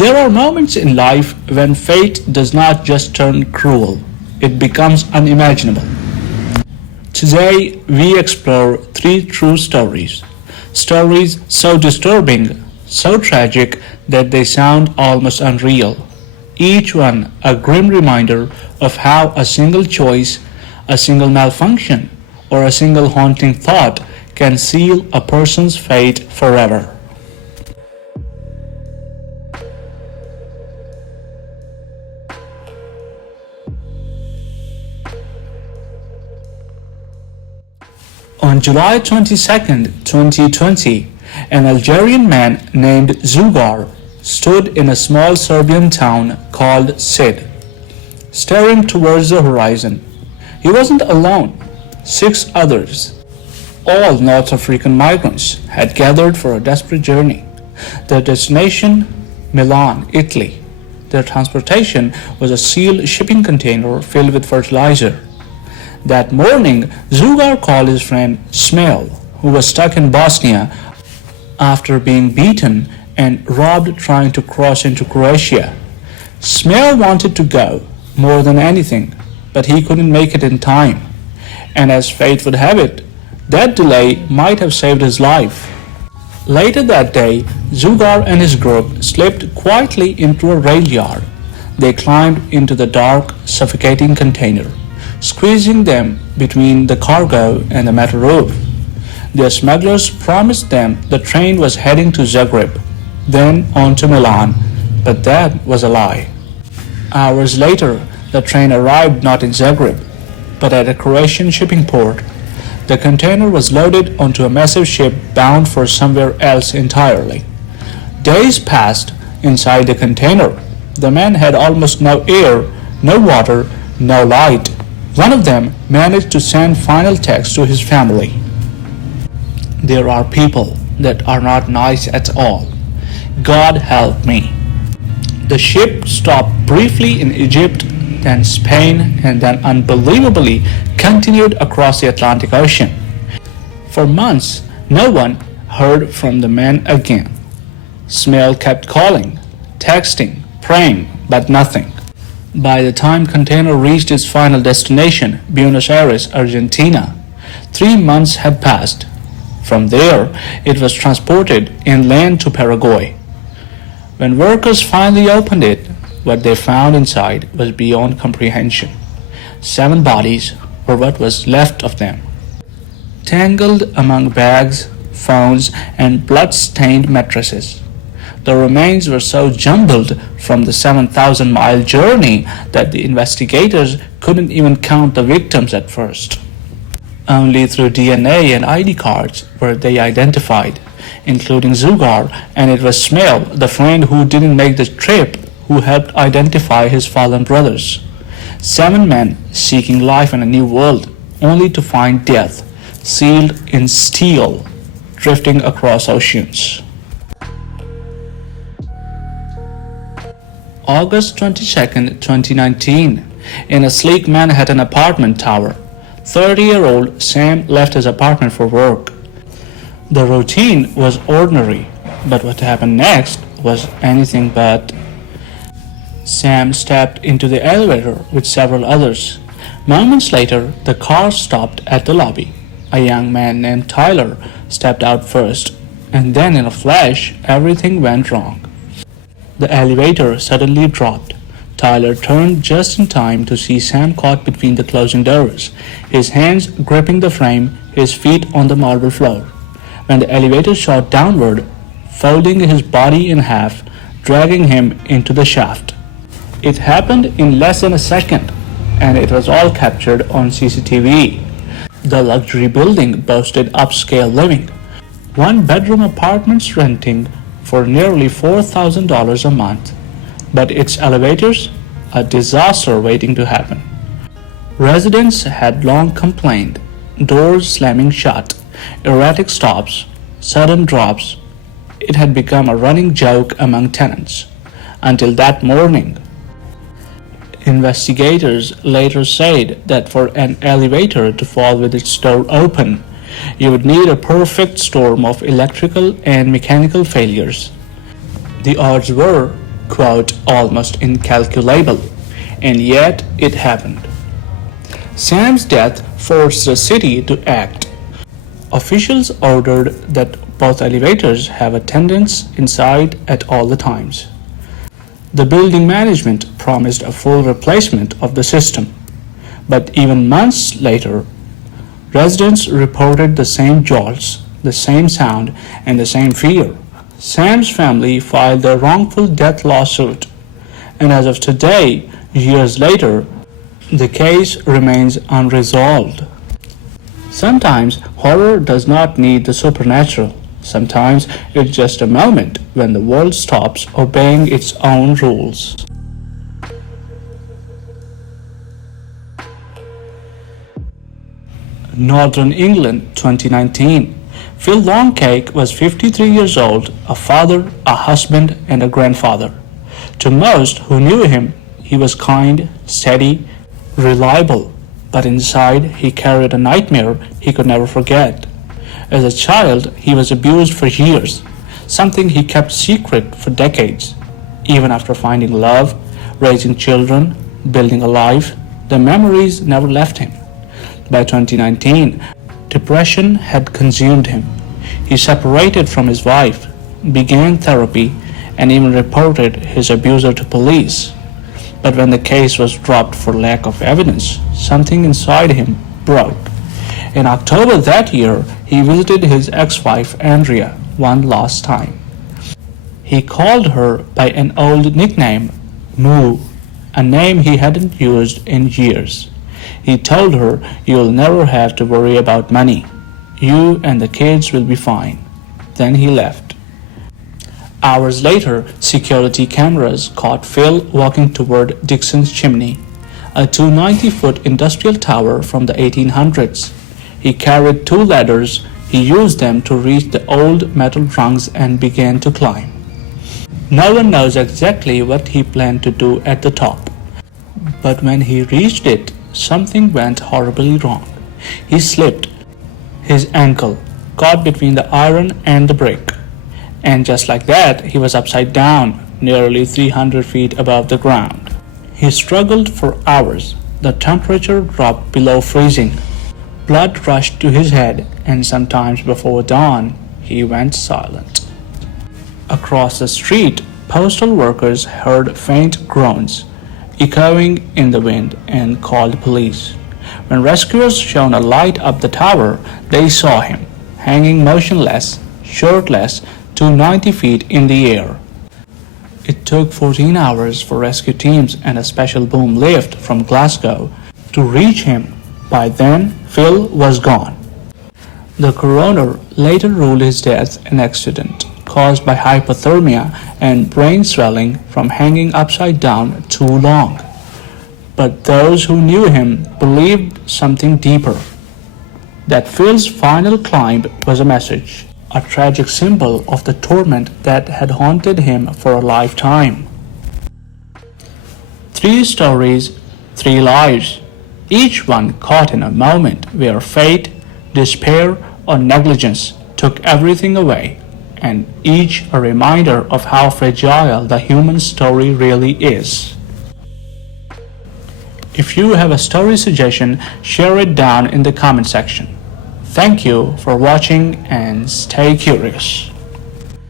There are moments in life when fate does not just turn cruel, it becomes unimaginable. Today, we explore three true stories. Stories so disturbing, so tragic that they sound almost unreal. Each one a grim reminder of how a single choice, a single malfunction, or a single haunting thought can seal a person's fate forever. On July 22nd, 2020, an Algerian man named Zugar stood in a small Serbian town called Sid, staring towards the horizon. He wasn't alone. 6 others, all North African migrants, had gathered for a desperate journey. Their destination, Milan, Italy. Their transportation was a sealed shipping container filled with fertilizer. That morning, Zugar called his friend Smel, who was stuck in Bosnia after being beaten and robbed trying to cross into Croatia. Smel wanted to go more than anything, but he couldn't make it in time. And as fate would have it, that delay might have saved his life. Later that day, Zugar and his group slipped quietly into a rail yard. They climbed into the dark, suffocating container, squeezing them between the cargo and the metal roof. Their smugglers promised them the train was heading to Zagreb, then on to Milan, but that was a lie. Hours later, the train arrived not in Zagreb, but at a Croatian shipping port. The container was loaded onto a massive ship bound for somewhere else entirely. Days passed inside the container. The man had almost no air, no water, no light. One of them managed to send final text to his family. There are people that are not nice at all. God help me. The ship stopped briefly in Egypt, then Spain, and then unbelievably continued across the Atlantic Ocean. For months, no one heard from the men again. Smell kept calling, texting, praying, but nothing. By the time container reached its final destination, Buenos Aires, Argentina, 3 months had passed. From there, it was transported inland to Paraguay. When workers finally opened it, what they found inside was beyond comprehension. 7 bodies, or what was left of them, tangled among bags, phones, and blood-stained mattresses. The remains were so jumbled from the 7,000-mile journey that the investigators couldn't even count the victims at first. Only through DNA and ID cards were they identified, including Zugar, and it was Smale, the friend who didn't make the trip, who helped identify his fallen brothers. 7 men seeking life in a new world, only to find death, sealed in steel, drifting across oceans. August 22nd, 2019, in a sleek Manhattan apartment tower, 30-year-old Sam left his apartment for work. The routine was ordinary, but what happened next was anything but. Sam stepped into the elevator with several others. Moments later, the car stopped at the lobby. A young man named Tyler stepped out first, and then in a flash, everything went wrong. The elevator suddenly dropped. Tyler turned just in time to see Sam caught between the closing doors, his hands gripping the frame, his feet on the marble floor. When the elevator shot downward, folding his body in half, dragging him into the shaft. It happened in less than a second, and it was all captured on CCTV. The luxury building boasted upscale living, 1-bedroom apartments renting for nearly $4,000 a month, but its elevators, a disaster waiting to happen. Residents had long complained, doors slamming shut, erratic stops, sudden drops. It had become a running joke among tenants. Until that morning. Investigators later said that for an elevator to fall with its door open, you would need a perfect storm of electrical and mechanical failures. The odds were quote, almost incalculable, and yet it happened. Sam's death forced the city to act. Officials ordered that both elevators have attendants inside at all the times. The building management promised a full replacement of the system, but even months later, residents reported the same jolts, the same sound, and the same fear. Sam's family filed a wrongful death lawsuit, and as of today, years later, the case remains unresolved. Sometimes horror does not need the supernatural. Sometimes it's just a moment when the world stops obeying its own rules. Northern England, 2019. Phil Longcake was 53 years old, a father, a husband, and a grandfather. To most who knew him, he was kind, steady, reliable, but inside he carried a nightmare he could never forget. As a child, he was abused for years, something he kept secret for decades. Even after finding love, raising children, building a life, the memories never left him. By 2019, depression had consumed him. He separated from his wife, began therapy, and even reported his abuser to police. But when the case was dropped for lack of evidence, something inside him broke. In October that year, he visited his ex-wife Andrea one last time. He called her by an old nickname, Moo, a name he hadn't used in years. He told her, "You'll never have to worry about money. You and the kids will be fine." Then he left. Hours later, security cameras caught Phil walking toward Dixon's Chimney, a 290-foot industrial tower from the 1800s. He carried two ladders. He used them to reach the old metal rungs and began to climb. No one knows exactly what he planned to do at the top. But when he reached it, something went horribly wrong. He slipped. His ankle caught between the iron and the brick. And just like that, he was upside down, nearly 300 feet above the ground. He struggled for hours. The temperature dropped below freezing. Blood rushed to his head, and sometimes before dawn, he went silent. Across the street, postal workers heard faint groans, echoing in the wind, and called police. When rescuers shone a light up the tower, they saw him, hanging motionless, shirtless, 290 feet in the air. It took 14 hours for rescue teams and a special boom lift from Glasgow to reach him. By then, Phil was gone. The coroner later ruled his death an accident caused by hypothermia and brain swelling from hanging upside down too long. But those who knew him believed something deeper, that Phil's final climb was a message, a tragic symbol of the torment that had haunted him for a lifetime. 3 stories, 3 lives, each one caught in a moment where fate, despair, or negligence took everything away, and each a reminder of how fragile the human story really is. If you have a story suggestion, share it down in the comment section. Thank you for watching and stay curious.